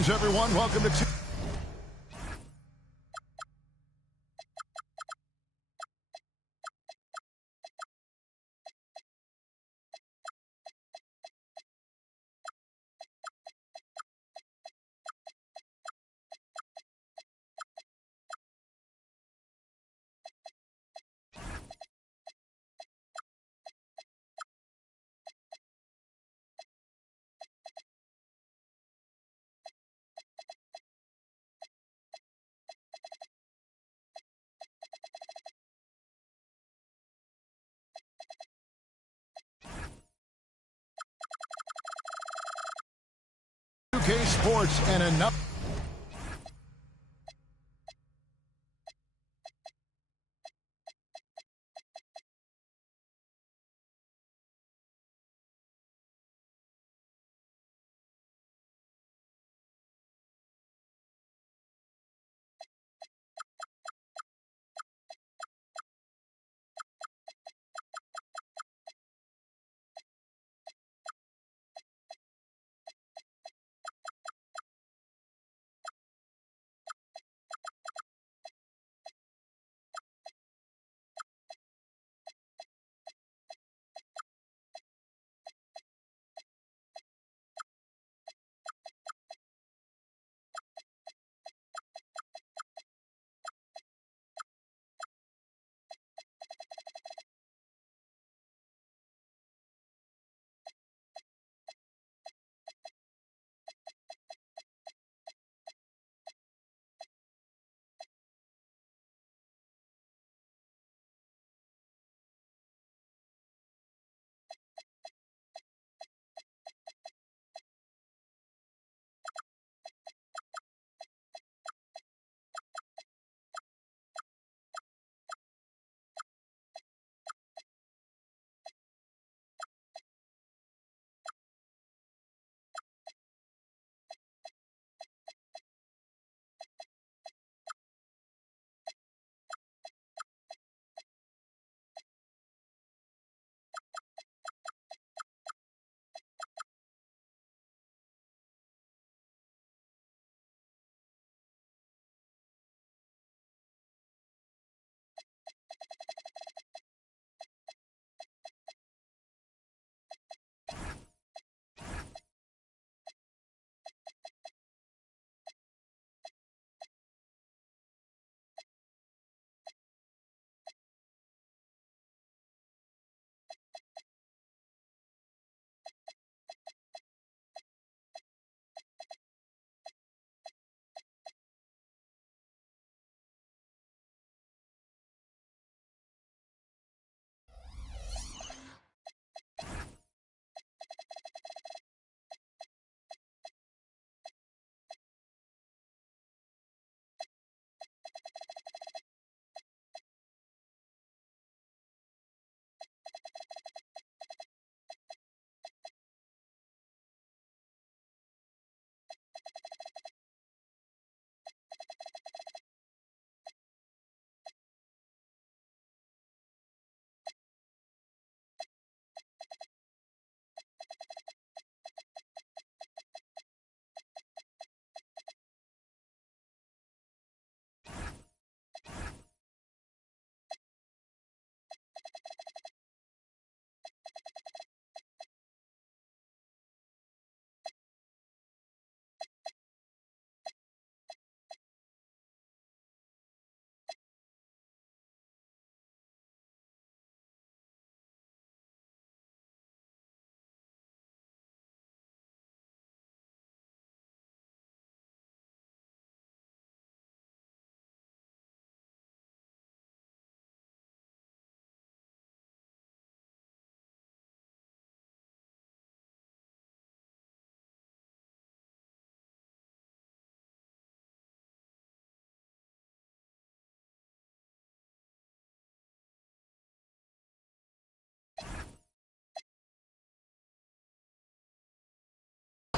Greetings, everyone. Welcome to... UK Sports and enough.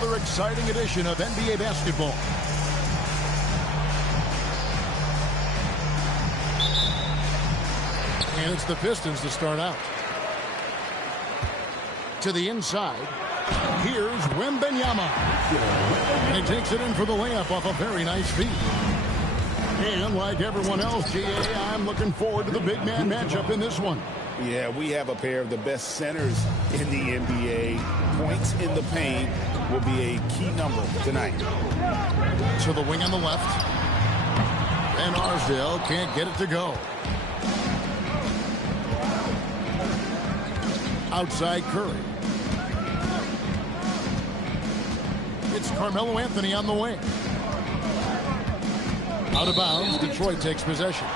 Another exciting edition of NBA basketball. And it's the Pistons to start out. To the inside, here's Wembanyama. And he takes it in for the layup off a very nice feed. And like everyone else, GA, I'm looking forward to the big man matchup in this one. Yeah, we have a pair of the best centers in the NBA. Points in the paint will be a key number tonight. To the wing on the left. And Arsdale can't get it to go. Outside Curry. It's Carmelo Anthony on the wing. Out of bounds, Detroit takes possession.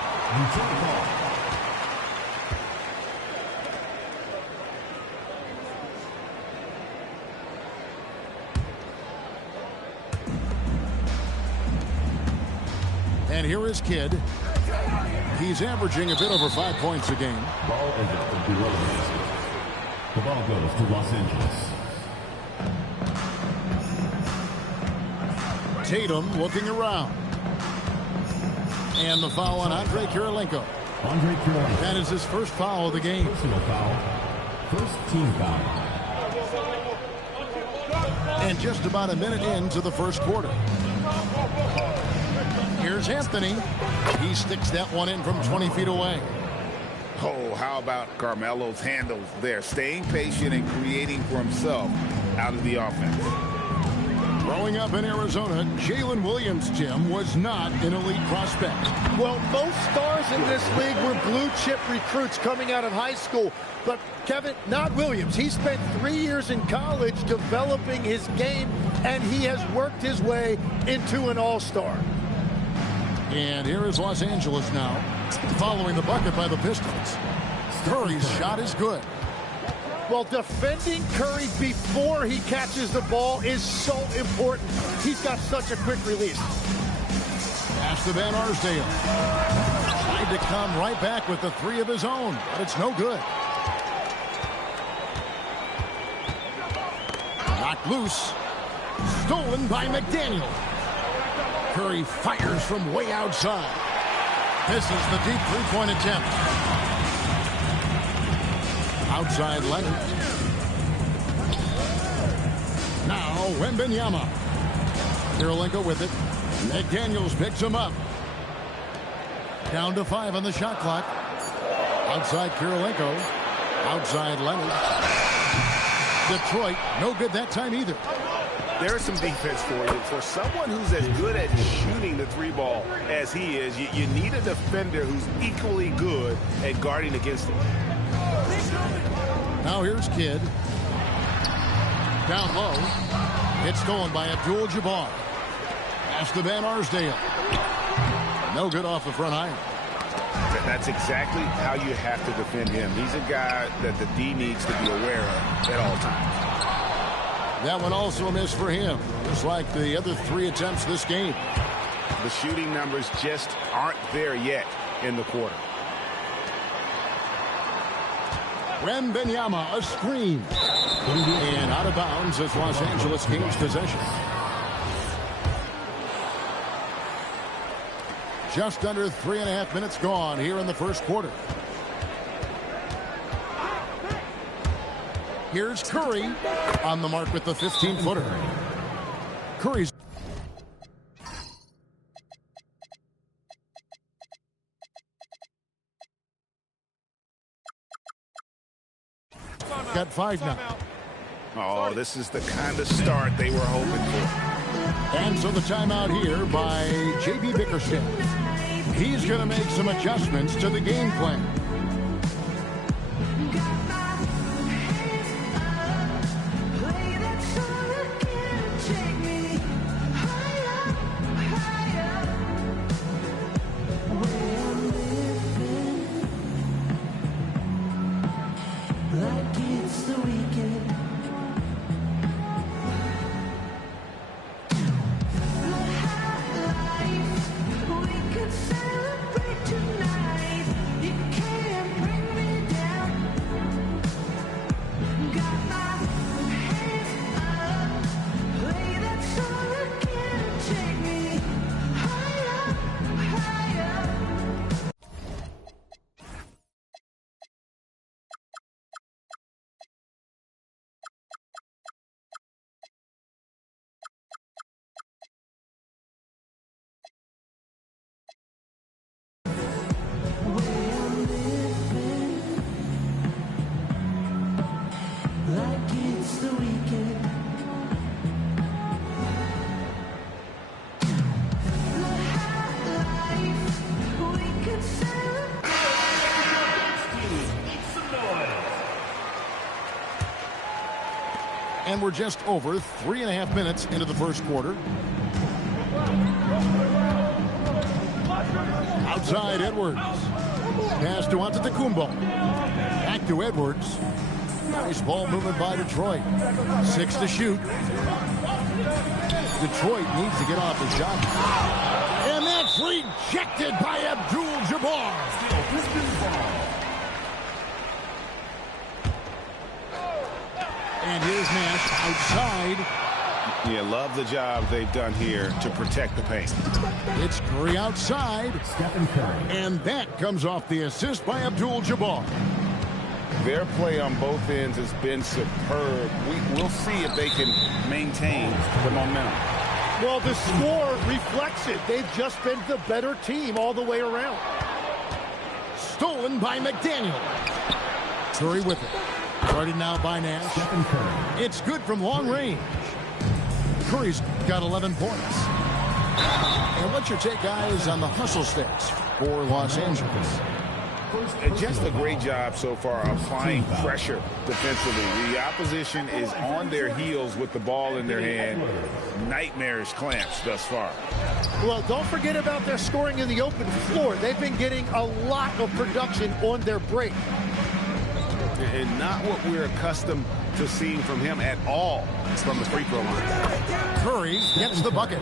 And here is Kidd. He's averaging a bit over 5 points a game. Ball ejected to relevance. The ball goes to Los Angeles. Tatum looking around. And the foul on Andre Kirilenko. Andre Kirilenko. That is his first foul of the game. Personal foul. First team foul. And just about a minute into the first quarter. Here's Anthony. He sticks that one in from 20 feet away. Oh, how about Carmelo's handles there? Staying patient and creating for himself out of the offense. Growing up in Arizona, Jalen Williams, Jim, was not an elite prospect. Well, most stars in this league were blue-chip recruits coming out of high school. But, Kevin, not Williams. He spent 3 years in college developing his game, and he has worked his way into an all-star. And here is Los Angeles now, following the bucket by the Pistons. Curry's shot is good. Well, defending Curry before he catches the ball is so important. He's got such a quick release. Pass to Van Arsdale. Tried to come right back with the three of his own, but it's no good. Knocked loose. Stolen by McDaniel. Curry fires from way outside. This is the deep three-point attempt. Outside Leonard. Now Wembanyama. Kirilenko with it. McDaniels picks him up. Down to 5 on the shot clock. Outside Kirilenko. Outside Leonard. Detroit, no good that time either. There's some defense for you. For someone who's as good at shooting the three ball as he is, you need a defender who's equally good at guarding against him. Now here's Kidd. Down low. It's stolen by Abdul-Jabbar. Pass to Van Arsdale. No good off the front iron. That's exactly how you have to defend him. He's a guy that the D needs to be aware of at all times. That one also a miss for him, just like the other 3 attempts this game. The shooting numbers just aren't there yet in the quarter. Wembanyama, a screen. And out of bounds as Los Angeles gains possession. Just under 3.5 minutes gone here in the first quarter. Here's Curry on the mark with the 15-footer. Curry's got 5 now. Oh, this is the kind of start they were hoping for. And so the timeout here by J.B. Bickerstaff. He's going to make some adjustments to the game plan. Celebrate tonight. You can't And we're just over 3.5 minutes into the first quarter. Outside Edwards. Pass to Antetokounmpo. Back to Edwards. Nice ball movement by Detroit. 6 to shoot. Detroit needs to get off the shot. And that's rejected by Abdul-Jabbar. And here's Nash outside. Yeah, love the job they've done here to protect the paint. It's Curry outside. Stephen Curry. And that comes off the assist by Abdul-Jabbar. Their play on both ends has been superb. We'll see if they can maintain the momentum. Well, the score reflects it. They've just been the better team all the way around. Stolen by McDaniel. Curry with it. Guarded now by Nash. Stephen Curry. It's good from long range. Curry's got 11 points. And what's your take, guys, on the hustle stats for Los Angeles? Just a great job so far applying pressure defensively. The opposition is on their heels with the ball in their hand. Nightmarish clamps thus far. Well, don't forget about their scoring in the open floor. They've been getting a lot of production on their break. And not what we're accustomed to seeing from him at all from the free throw line. Curry gets the bucket.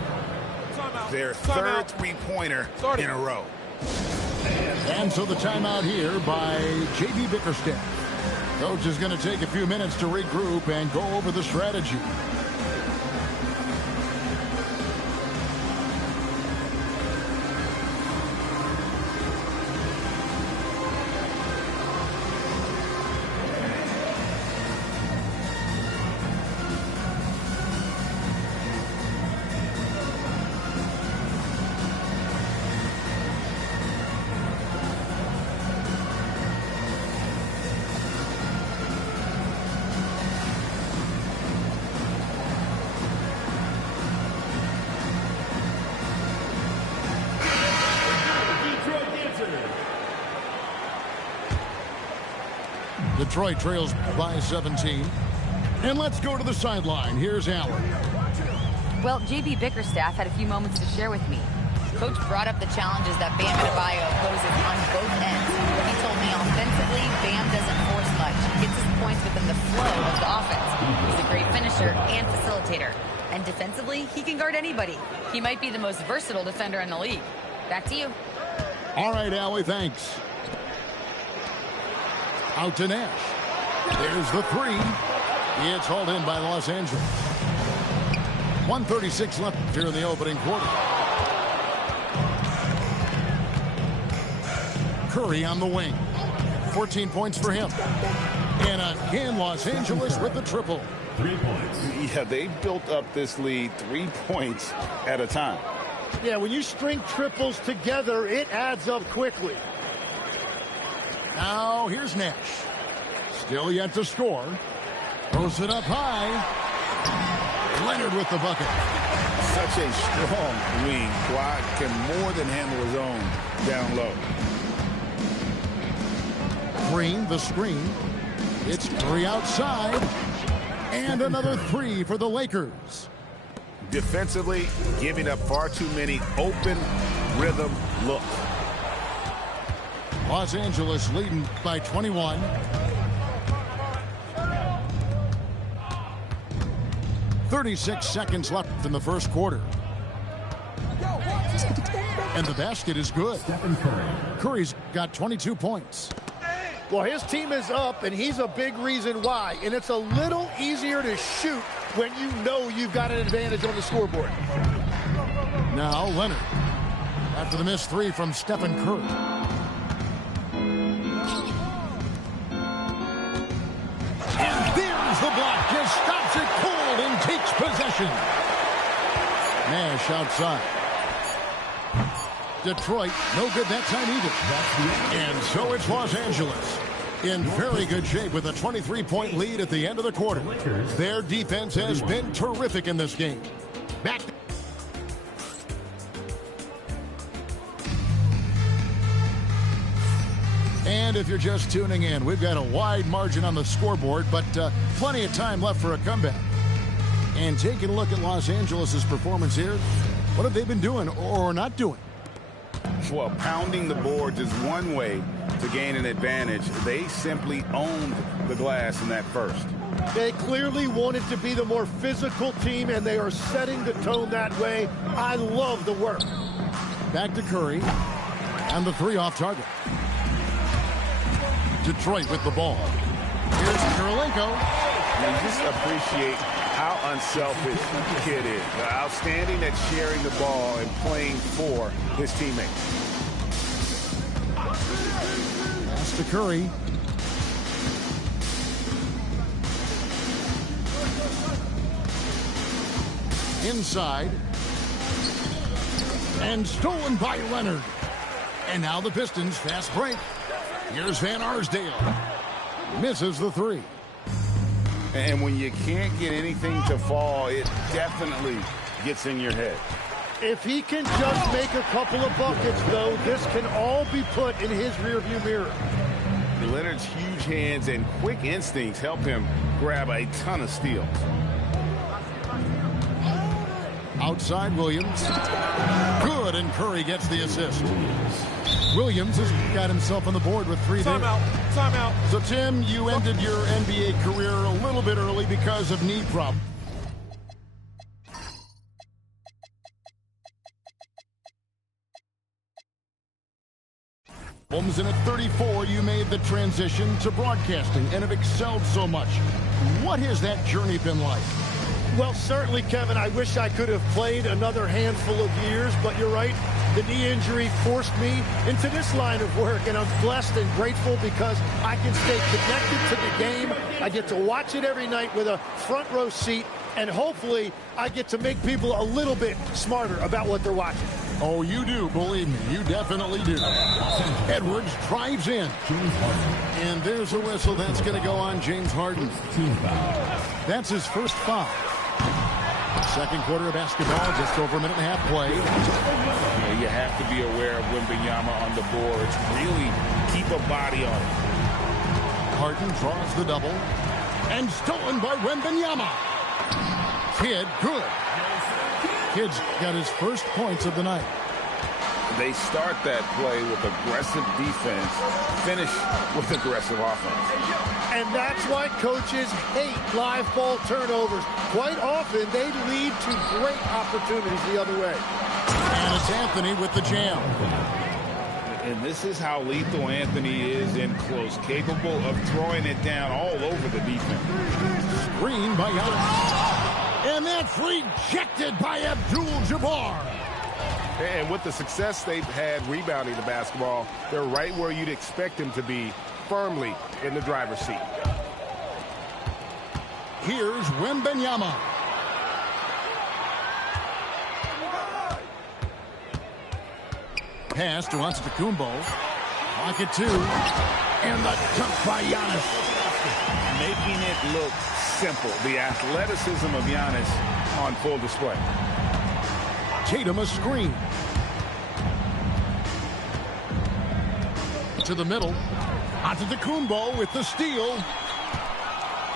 Their third three-pointer in a row. And so the timeout here by J.B. Bickerstaff. Coach is going to take a few minutes to regroup and go over the strategy. Detroit trails by 17. And let's go to the sideline. Here's Allen. Well, J.B. Bickerstaff had a few moments to share with me. Coach brought up the challenges that Bam Adebayo poses on both ends. He told me offensively, Bam doesn't force much. He gets his points within the flow of the offense. He's a great finisher and facilitator. And defensively, he can guard anybody. He might be the most versatile defender in the league. Back to you. All right, Allie, thanks. Out to Nash. There's the three. It's hauled in by Los Angeles. 1:36 left here in the opening quarter. Curry on the wing. 14 points for him. And again, Los Angeles with the triple. 3 points. Yeah, they built up this lead 3 points at a time. Yeah, when you string triples together, it adds up quickly. Now here's Nash. Still yet to score. Throws it up high. Leonard with the bucket. Such a strong wing. Kawhi can more than handle his own down low. Green, the screen. It's Curry outside. And another three for the Lakers. Defensively, giving up far too many open rhythm looks. Los Angeles leading by 21. .36 seconds left in the first quarter. And the basket is good. Stephen Curry. Curry's got 22 points. Well, his team is up, and he's a big reason why. And it's a little easier to shoot when you know you've got an advantage on the scoreboard. Now Leonard. After the missed three from Stephen Curry. And there's the block. Just stops it cold and takes possession. Nash outside. Detroit, no good that time either. And so it's Los Angeles in very good shape with a 23-point lead at the end of the quarter. Their defense has been terrific in this game. Back. And if you're just tuning in, we've got a wide margin on the scoreboard, but plenty of time left for a comeback. And taking a look at Los Angeles' performance here, what have they been doing or not doing? Well, pounding the boards is one way to gain an advantage. They simply owned the glass in that first. They clearly wanted to be the more physical team, and they are setting the tone that way. I love the work. Back to Curry, and the three off target. Detroit with the ball. Here's Kirilenko. And just appreciate how unselfish the kid is. Outstanding at sharing the ball and playing for his teammates. Pass to Curry. Inside. And stolen by Leonard. And now the Pistons fast break. Here's Van Arsdale. Misses the three. And when you can't get anything to fall, it definitely gets in your head. If he can just make a couple of buckets, though, this can all be put in his rearview mirror. Leonard's huge hands and quick instincts help him grab a ton of steals. Outside Williams. Good, and Curry gets the assist. Williams has got himself on the board with three there. Timeout. So, Tim, you ended your NBA career a little bit early because of knee problems. And at 34, you made the transition to broadcasting and have excelled so much. What has that journey been like? Well, certainly, Kevin, I wish I could have played another handful of years, but you're right. The knee injury forced me into this line of work, and I'm blessed and grateful because I can stay connected to the game. I get to watch it every night with a front row seat, and hopefully I get to make people a little bit smarter about what they're watching. Oh, you do, believe me. You definitely do. Edwards drives in. And there's a whistle that's going to go on James Harden. That's his first foul. Second quarter of basketball, just over a minute and a half played. Yeah, you have to be aware of Wembanyama on the boards. Really keep a body on it. Harden draws the double. And stolen by Wembanyama. Kidd, good. Kidd's got his first points of the night. They start that play with aggressive defense, finish with aggressive offense. And that's why coaches hate live ball turnovers. Quite often, they lead to great opportunities the other way. And it's Anthony with the jam. And this is how lethal Anthony is in close, capable of throwing it down all over the defense. Screen by Giannis. And that's rejected by Abdul-Jabbar. And with the success they've had rebounding the basketball, they're right where you'd expect them to be, firmly in the driver's seat. Here's Wembanyama. Pass to Antetokounmpo. Pocket two. And the dunk by Giannis. Making it look simple. The athleticism of Giannis on full display. Tatum a screen. To the middle. Antetokounmpo with the steal.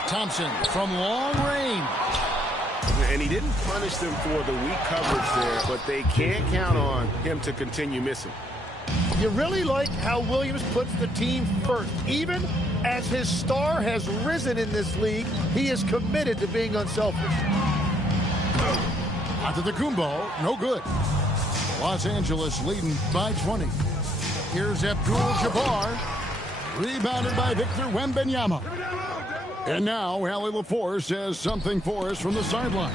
Thompson from long range. And he didn't punish them for the weak coverage there, but they can't count on him to continue missing. You really like how Williams puts the team first. Even as his star has risen in this league, he is committed to being unselfish. Antetokounmpo, no good. Los Angeles leading by 20. Here's Abdul-Jabbar. Rebounded by Victor Wembanyama. And now, Allie LaForce says something for us from the sideline.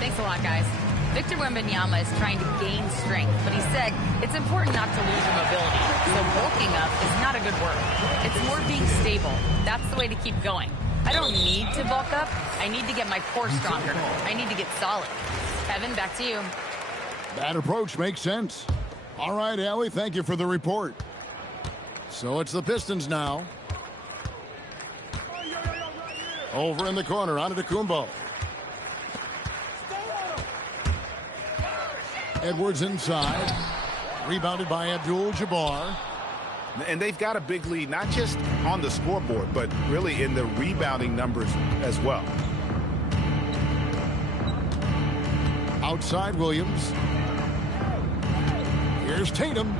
Thanks a lot, guys. Victor Wembanyama is trying to gain strength, but he said it's important not to lose your mobility. So bulking up is not a good word. It's more being stable. That's the way to keep going. I don't need to bulk up. I need to get my core stronger. I need to get solid. Kevin, back to you. That approach makes sense. All right, Allie, thank you for the report. So it's the Pistons now. Over in the corner, Antetokounmpo. Edwards inside. Rebounded by Abdul-Jabbar. And they've got a big lead, not just on the scoreboard, but really in the rebounding numbers as well. Outside Williams. Here's Tatum.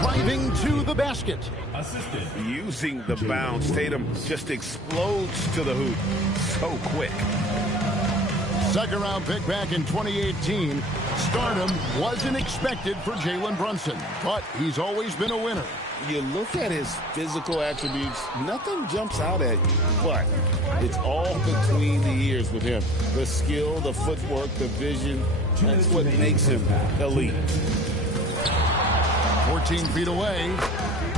Driving to the basket. Assisted. Using the bounce, Tatum just explodes to the hoop so quick. Second round pick back in 2018. Stardom wasn't expected for Jalen Brunson, but he's always been a winner. You look at his physical attributes, nothing jumps out at you, but it's all between the ears with him. The skill, the footwork, the vision, that's what makes him elite. 14 feet away.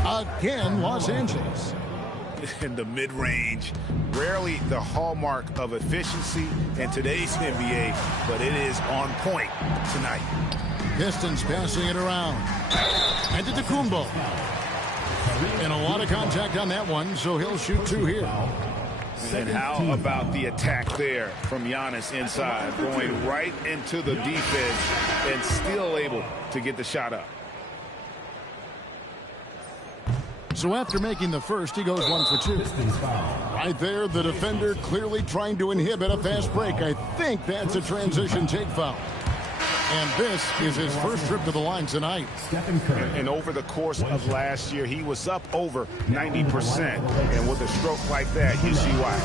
Again, Los Angeles. In the mid-range, rarely the hallmark of efficiency in today's NBA, but it is on point tonight. Pistons passing it around. And to Kumbo. And a lot of contact on that one, so he'll shoot 2 here. And how about the attack there from Giannis inside, going right into the defense and still able to get the shot up. So after making the first, he goes 1 for 2. Right there, the defender clearly trying to inhibit a fast break. I think that's a transition take foul. And this is his first trip to the line tonight. And over the course of last year, he was up over 90%. And with a stroke like that, you see why.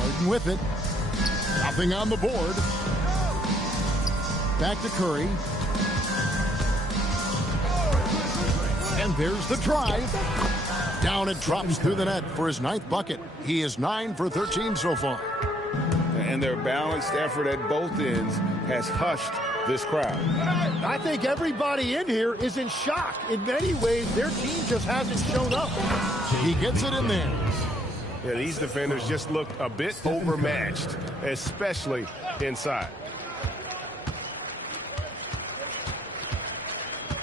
Harden with it. Nothing on the board. Back to Curry. And there's the drive. Down it drops through the net for his 9th bucket. He is 9 for 13 so far. And their balanced effort at both ends has hushed this crowd. I think everybody in here is in shock. In many ways, their team just hasn't shown up. He gets it in there. Yeah, these defenders just look a bit overmatched, especially inside.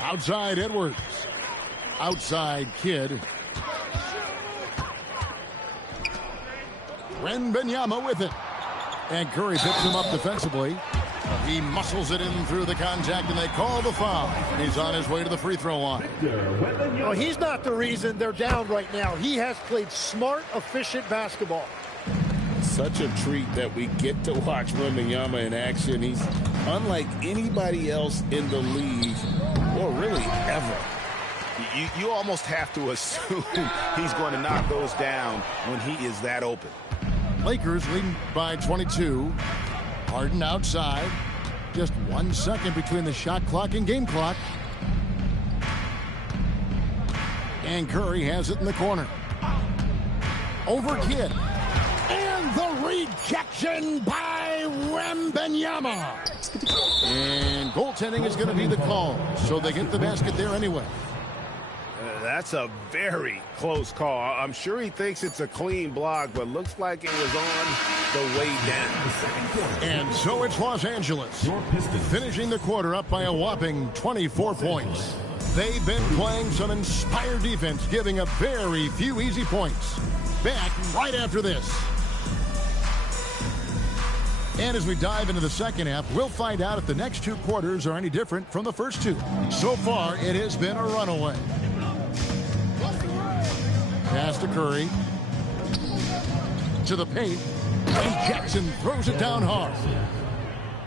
Outside Edwards. Outside Kidd. Wembanyama with it. And Curry picks him up defensively. He muscles it in through the contact, and they call the foul. He's on his way to the free throw line. No, he's not the reason they're down right now. He has played smart, efficient basketball. Such a treat that we get to watch Wembanyama in action. He's unlike anybody else in the league, or really ever. You almost have to assume he's going to knock those down when he is that open. Lakers leading by 22. Harden outside. Just 1 second between the shot clock and game clock. And Curry has it in the corner. Over Kidd. And the rejection by Wembanyama. And goaltending is going to be the call. So they get the basket there anyway. That's a very close call. I'm sure he thinks it's a clean block, but looks like it was on the way down. And so it's Los Angeles, finishing the quarter up by a whopping 24 points. They've been playing some inspired defense, giving up very few easy points. Back right after this. And as we dive into the second half, we'll find out if the next 2 quarters are any different from the first 2. So far, it has been a runaway. Pass to Curry. To the paint. And Jackson throws it down hard.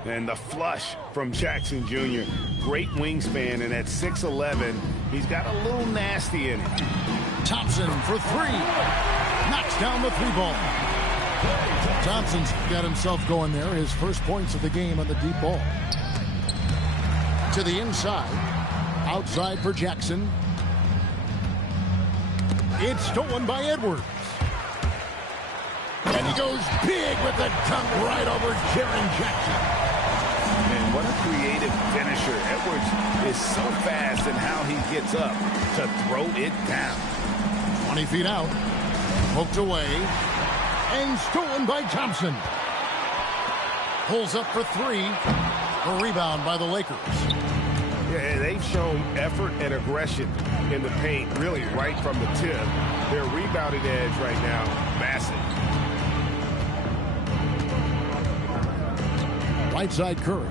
And the flush from Jackson Jr. Great wingspan, and at 6'11", he's got a little nasty in it. Thompson for 3. Knocks down the 3-ball. Thompson's got himself going there. His first points of the game on the deep ball. To the inside. Outside for Jackson. It's stolen by Edwards. And he goes big with the dunk right over Jaren Jackson. And what a creative finisher. Edwards is so fast in how he gets up to throw it down. 20 feet out. Poked away. And stolen by Thompson. Pulls up for 3. A rebound by the Lakers. Yeah, they've shown effort and aggression in the paint, really right from the tip. Their rebounding edge right now, massive. Right side Curry.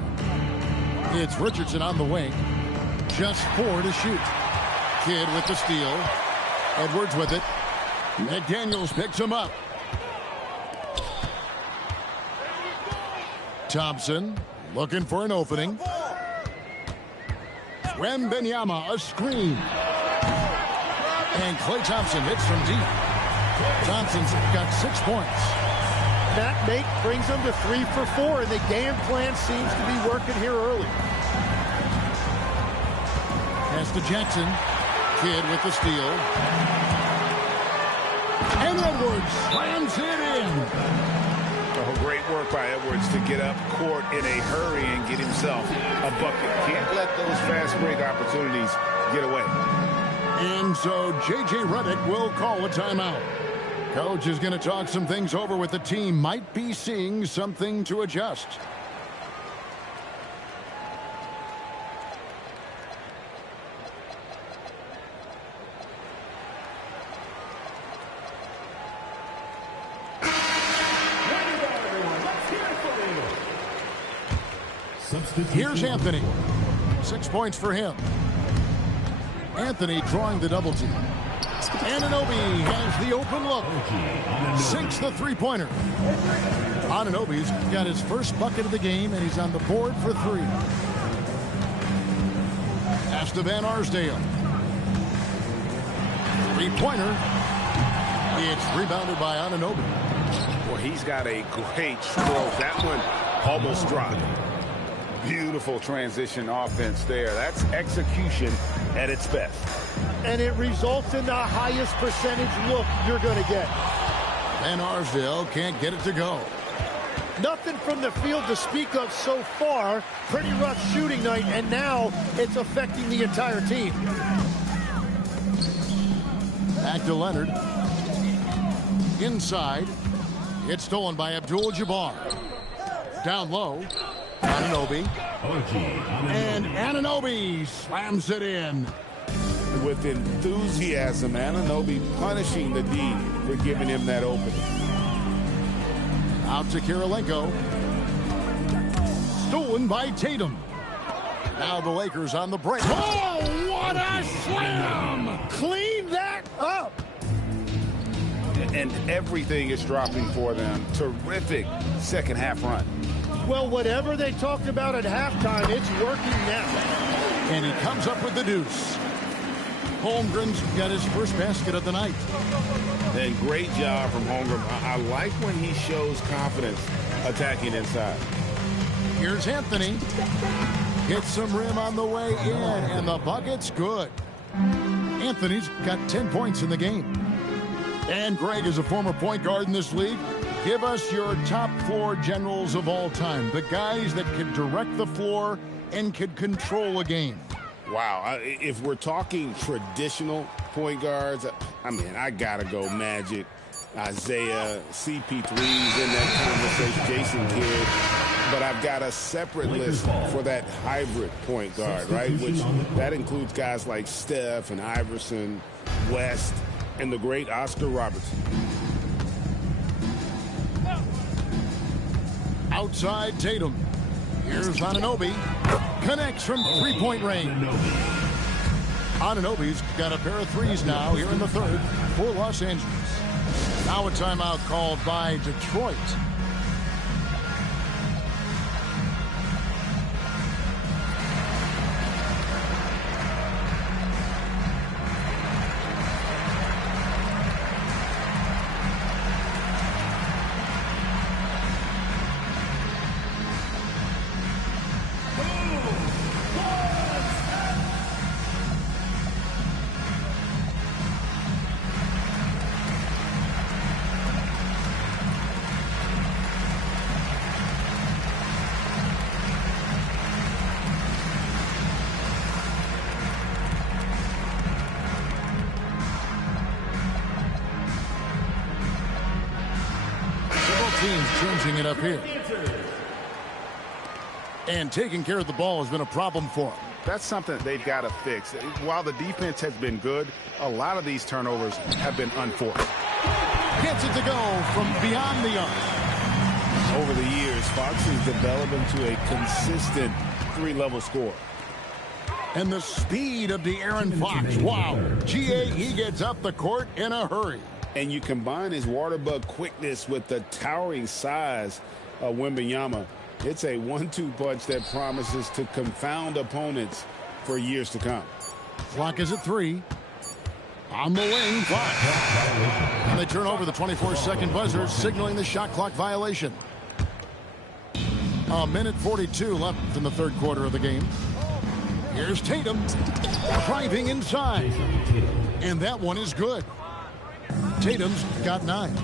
It's Richardson on the wing. Just 4 to shoot. Kidd with the steal. Edwards with it. McDaniels picks him up. Thompson looking for an opening. Wembanyama, a screen. And Klay Thompson hits from deep. Thompson's got 6 points. That make brings them to 3 for 4, and the game plan seems to be working here early. Pass to Jackson. Kidd with the steal. And Edwards slams it in. Oh, great work by Edwards to get up court in a hurry and get himself a bucket. Can't let those fast break opportunities get away. And so J.J. Redick will call a timeout. Coach is going to talk some things over with the team. Might be seeing something to adjust. Here's Anthony. 6 points for him. Anthony drawing the double team. Anunoby has the open look. Sinks the three-pointer. Anunoby's got his first bucket of the game, and he's on the board for 3. Pass to Van Arsdale. Three-pointer. It's rebounded by Anunoby. Well, he's got a great stroke. That one almost dropped. Beautiful transition offense there. That's execution at its best. And it results in the highest percentage look you're going to get. Van Arsdale can't get it to go. Nothing from the field to speak of so far. Pretty rough shooting night, and now it's affecting the entire team. Back to Leonard. Inside. It's stolen by Abdul-Jabbar. Down low. Anunoby. And Anunoby slams it in. With enthusiasm, Anunoby punishing the D for giving him that opening. Out to Kirilenko. Stolen by Tatum. Now the Lakers on the break. Oh, what a slam! Clean that up! And everything is dropping for them. Terrific second half run. Well, whatever they talked about at halftime, it's working now. And he comes up with the deuce. Holmgren's got his first basket of the night. And great job from Holmgren. I like when he shows confidence attacking inside. Here's Anthony. Gets some rim on the way in, and the bucket's good. Anthony's got 10 points in the game. And Greg is a former point guard in this league. Give us your top floor generals of all time. The guys that can direct the floor and can control a game. Wow. If we're talking traditional point guards, I mean, I got to go Magic, Isaiah, CP3's in that conversation, Jason Kidd. But I've got a separate list for that hybrid point guard, right? Which that includes guys like Steph and Iverson, West, and the great Oscar Robertson. Outside Tatum. Here's Anunoby. Connects from three-point range. Anunoby's got a pair of threes now here in the third for Los Angeles. Now a timeout called by Detroit. Teams changing it up here. And taking care of the ball has been a problem for them. That's something they've got to fix. While the defense has been good, a lot of these turnovers have been unforced. Gets it to go from beyond the arc. Over the years, Fox has developed into a consistent three-level scorer. And the speed of De'Aaron Fox. Wow. He gets up the court in a hurry. And you combine his water bug quickness with the towering size of Wembanyama, It's a 1-2 punch that promises to confound opponents for years to come. Clock is at 3. On the wing, clock. And they turn over the 24-second buzzer, signaling the shot clock violation. A minute 42 left in the third quarter of the game. Here's Tatum driving inside. And that one is good. Tatum's got 9.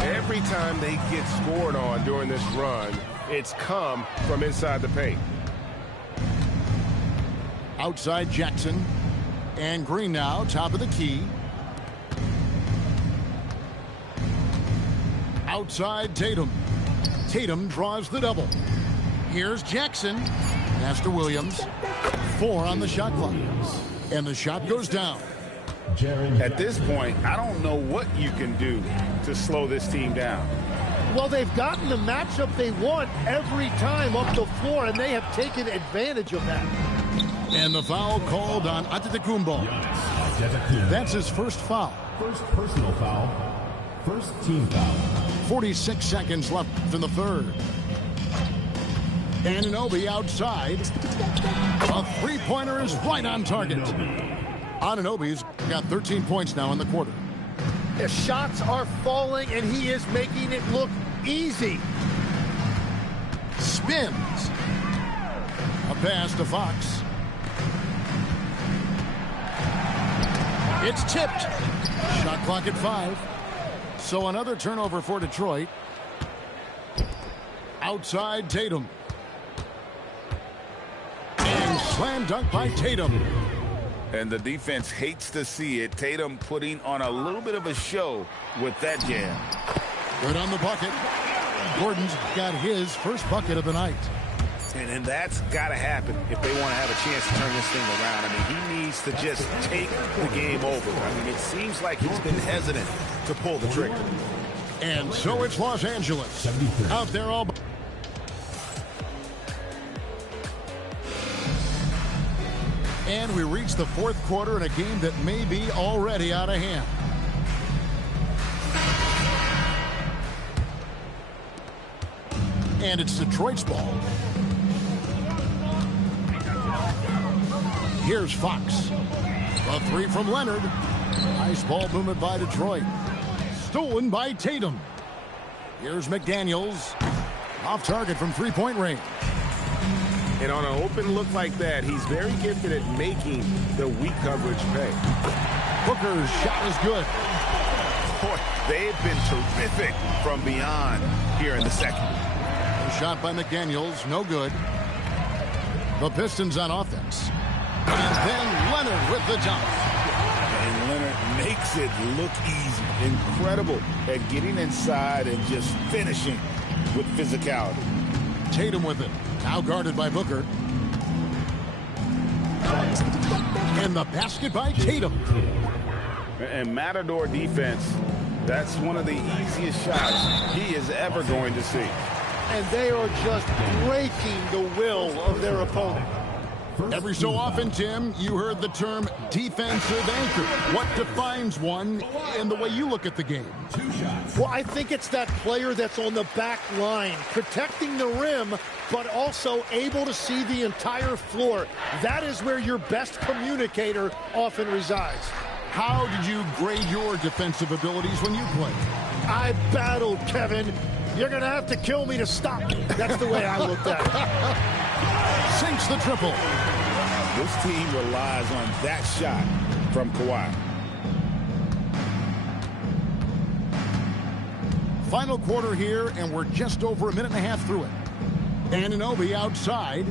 Every time they get scored on during this run, it's come from inside the paint. Outside Jackson. And Green now, top of the key. Outside Tatum. Tatum draws the double. Here's Jackson. Pass to Williams. 4 on the shot clock. And the shot goes down. At this point, I don't know what you can do to slow this team down. Well, they've gotten the matchup they want every time up the floor, and they have taken advantage of that. And the foul called on Antetokounmpo. That's his first foul. First personal foul. First team foul. 46 seconds left in the third. Anunoby outside. A three-pointer is right on target. Anunoby's got 13 points now in the quarter. The shots are falling, and he is making it look easy. Spins. A pass to Fox. It's tipped. Shot clock at 5. So another turnover for Detroit. Outside Tatum. And slam dunk by Tatum. And the defense hates to see it. Tatum putting on a little bit of a show with that jam. Good on the bucket. Gordon's got his first bucket of the night. And that's got to happen if they want to have a chance to turn this thing around. I mean, he needs to just take the game over. I mean, it seems like he's been hesitant to pull the trigger. And so it's Los Angeles. Out there all... And we reach the fourth quarter in a game that may be already out of hand. And it's Detroit's ball. Here's Fox. A 3 from Leonard. Nice ball movement by Detroit. Stolen by Tatum. Here's McDaniels. Off target from three-point range. And on an open look like that, he's very gifted at making the weak coverage pay. Booker's shot is good. Boy, they've been terrific from beyond here in the second. A shot by McDaniels, no good. The Pistons on offense. And then Leonard with the dunk. And Leonard makes it look easy. Incredible at getting inside and just finishing with physicality. Tatum with it. Now guarded by Booker. And the basket by Tatum. And Matador defense, that's one of the easiest shots he is ever going to see. And they are just breaking the will of their opponent. Every so often, Tim, you heard the term defensive anchor. What defines one in the way you look at the game? Well, I think it's that player that's on the back line, protecting the rim, but also able to see the entire floor. That is where your best communicator often resides. How did you grade your defensive abilities when you played? I battled, Kevin. You're going to have to kill me to stop me. That's the way I looked at it. Sinks the triple. This team relies on that shot from Kawhi. Final quarter here, and we're just over a minute and a half through it. Anunoby outside.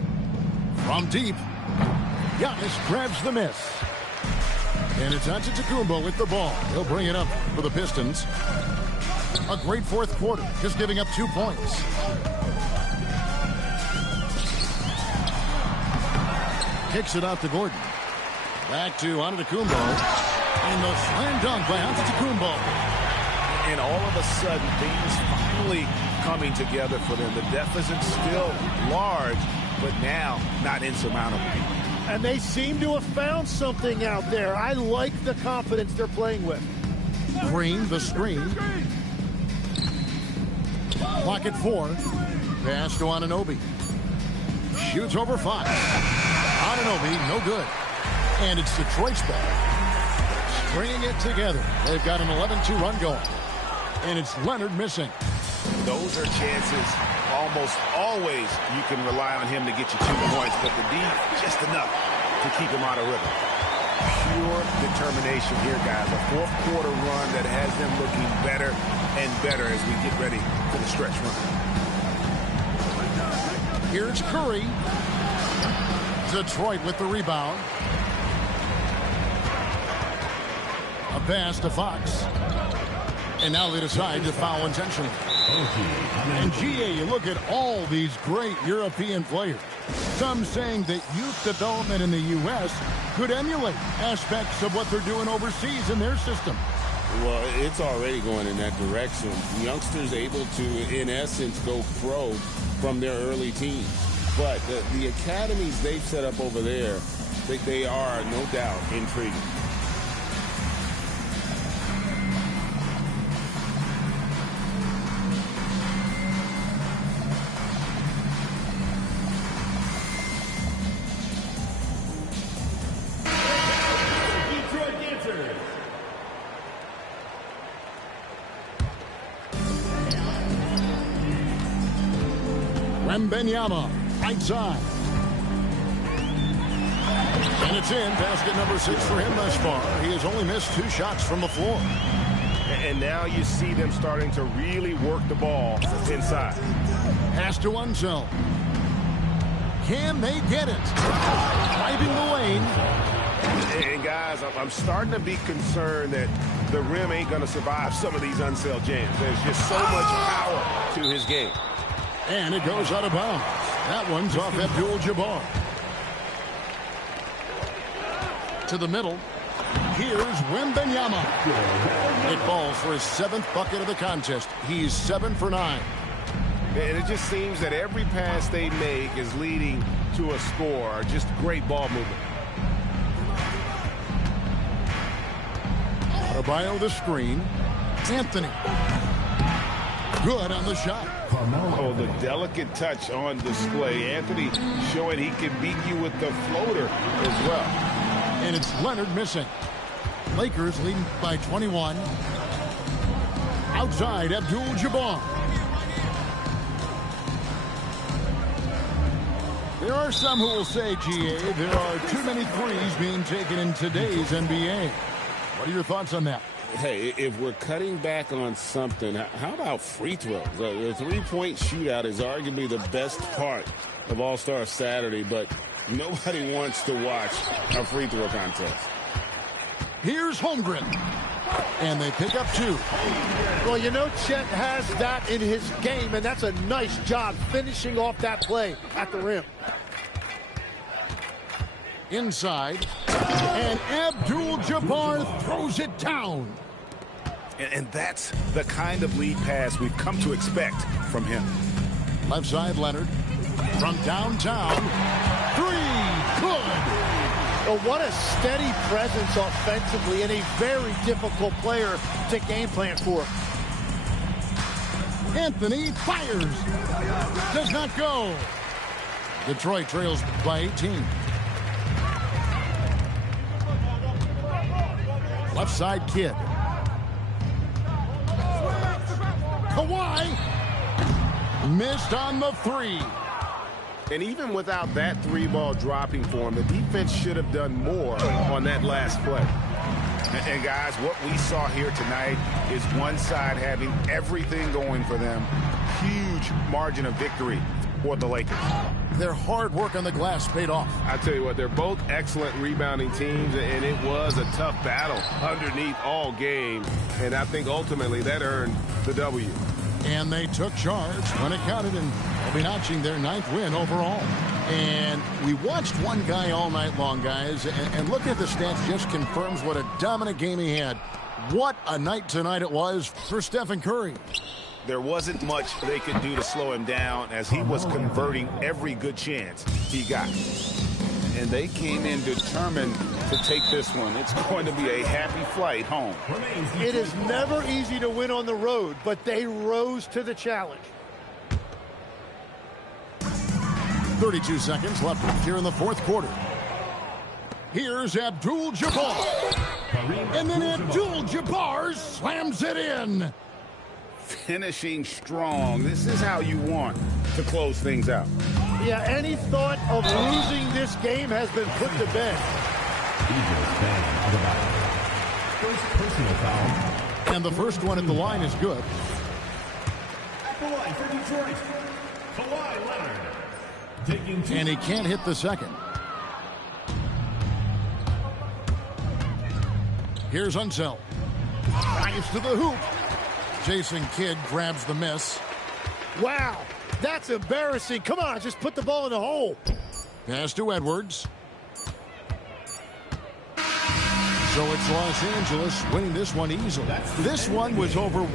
From deep. Giannis grabs the miss. And it's Antetokounmpo with the ball. He'll bring it up for the Pistons. A great fourth quarter, just giving up 2 points. Kicks it out to Gordon. Back to Antetokounmpo. And the slam dunk by Antetokounmpo. And all of a sudden, things finally coming together for them. The deficit's still large, but now not insurmountable. And they seem to have found something out there. I like the confidence they're playing with. Green, the screen. Clock at 4. Pass to Anunoby. Shoots over Fox. Anunoby, no good. And it's Detroit's ball. Stringing it together. They've got an 11-2 run going. And it's Leonard missing. Those are chances almost always you can rely on him to get you 2 points, but the D, just enough to keep him out of rhythm. Pure determination here, guys. A fourth quarter run that has them looking better and better as we get ready for the stretch run. Here's Curry. Detroit with the rebound. A pass to Fox. And now they decide to foul intentionally. And GA, you look at all these great European players. Some saying that youth development in the U.S. could emulate aspects of what they're doing overseas in their system. Well, it's already going in that direction. Youngsters able to, in essence, go pro from their early teens. But the academies they've set up over there, they are, no doubt, intriguing. Wembanyama, right side. And it's in. Basket number 6 for him thus far. He has only missed 2 shots from the floor. And now you see them starting to really work the ball inside. Pass to Unseld. Can they get it? Driving the lane. And guys, I'm starting to be concerned that the rim ain't going to survive some of these Unseld jams. There's just so much power to his game. And it goes out of bounds. That one's off Abdul-Jabbar. To the middle. Here's Wembanyama. It falls for his 7th bucket of the contest. He's 7 for 9. And it just seems that every pass they make is leading to a score. Just great ball movement. Adebayo the screen. Anthony. Good on the shot. Oh, the delicate touch on display. Anthony showing he can beat you with the floater as well. And it's Leonard missing. Lakers leading by 21. Outside, Abdul-Jabbar. There are some who will say, GA, there are too many threes being taken in today's NBA. What are your thoughts on that? Hey, if we're cutting back on something, how about free throws? The three-point shootout is arguably the best part of All-Star Saturday, but nobody wants to watch a free throw contest. Here's Holmgren. And they pick up 2. Well, you know, Chet has that in his game, and that's a nice job finishing off that play at the rim. Inside. And Abdul-Jabbar throws it down. And that's the kind of lead pass we've come to expect from him. Left side, Leonard. From downtown. 3. Good. Well, what a steady presence offensively and a very difficult player to game plan for. Anthony fires. Does not go. Detroit trails by 18. Left side, Kidd. Kawhi. Missed on the 3. And even without that 3-ball dropping for him, the defense should have done more on that last play. And guys, what we saw here tonight is one side having everything going for them. Huge margin of victory for the Lakers. Their hard work on the glass paid off. I tell you what, they're both excellent rebounding teams, and it was a tough battle underneath all game. And I think ultimately that earned the W. And they took charge when it counted, and they'll be notching their 9th win overall. And we watched one guy all night long, guys, and looking at the stats just confirms what a dominant game he had. What a night tonight it was for Stephen Curry. There wasn't much they could do to slow him down as he was converting every good chance he got. And they came in determined to take this one. It's going to be a happy flight home. It is never easy to win on the road, but they rose to the challenge. 32 seconds left here in the fourth quarter. Here's Abdul-Jabbar. And then Abdul-Jabbar slams it in. Finishing strong. This is how you want to close things out. Yeah, any thought of losing this game has been put to bed. Eagles fan of the battle. First personal foul. And the first one at the line is good. At the line for Detroit, Kawhi Leonard. Taking two. And he can't hit the second. Here's Unseld. Drives to the hoop. Jason Kidd grabs the miss. Wow, that's embarrassing. Come on, just put the ball in the hole. Pass to Edwards. So it's Los Angeles winning this one easily. This one was over.